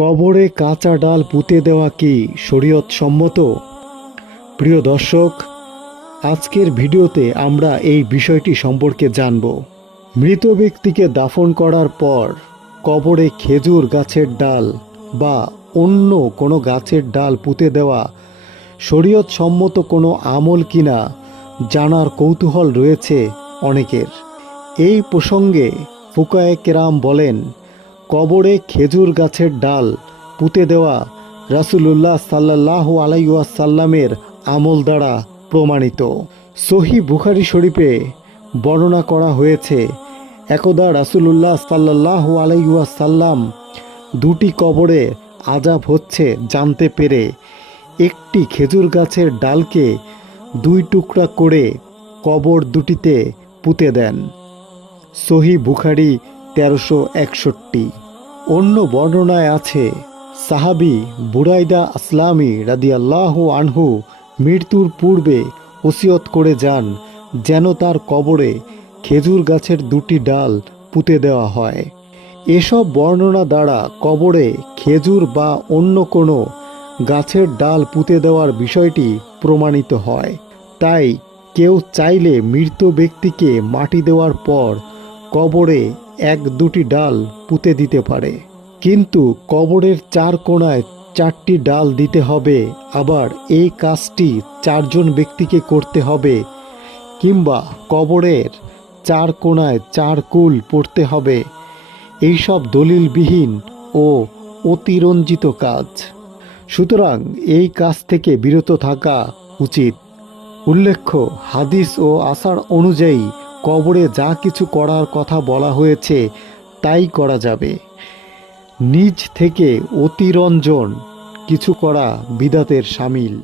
কবরে কাঁচা ডাল পুঁতে দেওয়া কি শরীয়ত সম্মত? প্রিয় দর্শক, আজকের ভিডিওতে আমরা এই বিষয়টি সম্পর্কে জানব। মৃত ব্যক্তিকে দাফন করার পর কবরে খেজুর গাছের ডাল বা অন্য কোনো গাছের ডাল পুঁতে দেওয়া শরীয়ত সম্মত কোনো আমল কিনা জানার কৌতূহল রয়েছে অনেকের। এই প্রসঙ্গে ফুকায়ে কেরাম বলেন কবরে খেজুর গাছের ডাল পুঁতে দেওয়া রাসূলুল্লাহ সাল্লাহ আলাইসাল্লামের আমল দ্বারা প্রমাণিত। সহি বুখারি শরীফে বর্ণনা করা হয়েছে, একদা রাসূলুল্লাহ সাল্লাহ আলাইসাল্লাম দুটি কবরে আজাব হচ্ছে জানতে পেরে একটি খেজুর গাছের ডালকে দুই টুকরা করে কবর দুটিতে পুঁতে দেন। সহি বুখারি তেরোশো একষট্টি। অন্য বর্ণনায় আছে, সাহাবি বুরাইদা আসলামী রাদিয়াল্লাহ আনহু মৃত্যুর পূর্বে ওসিয়ত করে যান, যেন তার কবরে খেজুর গাছের দুটি ডাল পুঁতে দেওয়া হয়। এসব বর্ণনা দ্বারা কবরে খেজুর বা অন্য কোনো গাছের ডাল পুঁতে দেওয়ার বিষয়টি প্রমাণিত হয়। তাই কেউ চাইলে মৃত ব্যক্তিকে মাটি দেওয়ার পর কবরে এক দুটি ডাল পুঁতে দিতে পারে। কিন্তু কবরের চার কোণায় চারটি ডাল দিতে হবে, আবার এই কাজটি চারজন ব্যক্তিকে করতে হবে, কিংবা কবরের চার কোণায় চার কুল পড়তে হবে। এইসব দলিলবিহীন ও অতিরঞ্জিত কাজ। সুতরাং এই কাজ থেকে বিরত থাকা উচিত। উল্লেখ্য, হাদিস ও আসার অনুযায়ী কবরে যা কিছু করার কথা বলা হয়েছে, তাই করা যাবে। নিজ থেকে অতিরঞ্জন কিছু করা বিদাতের সামিল।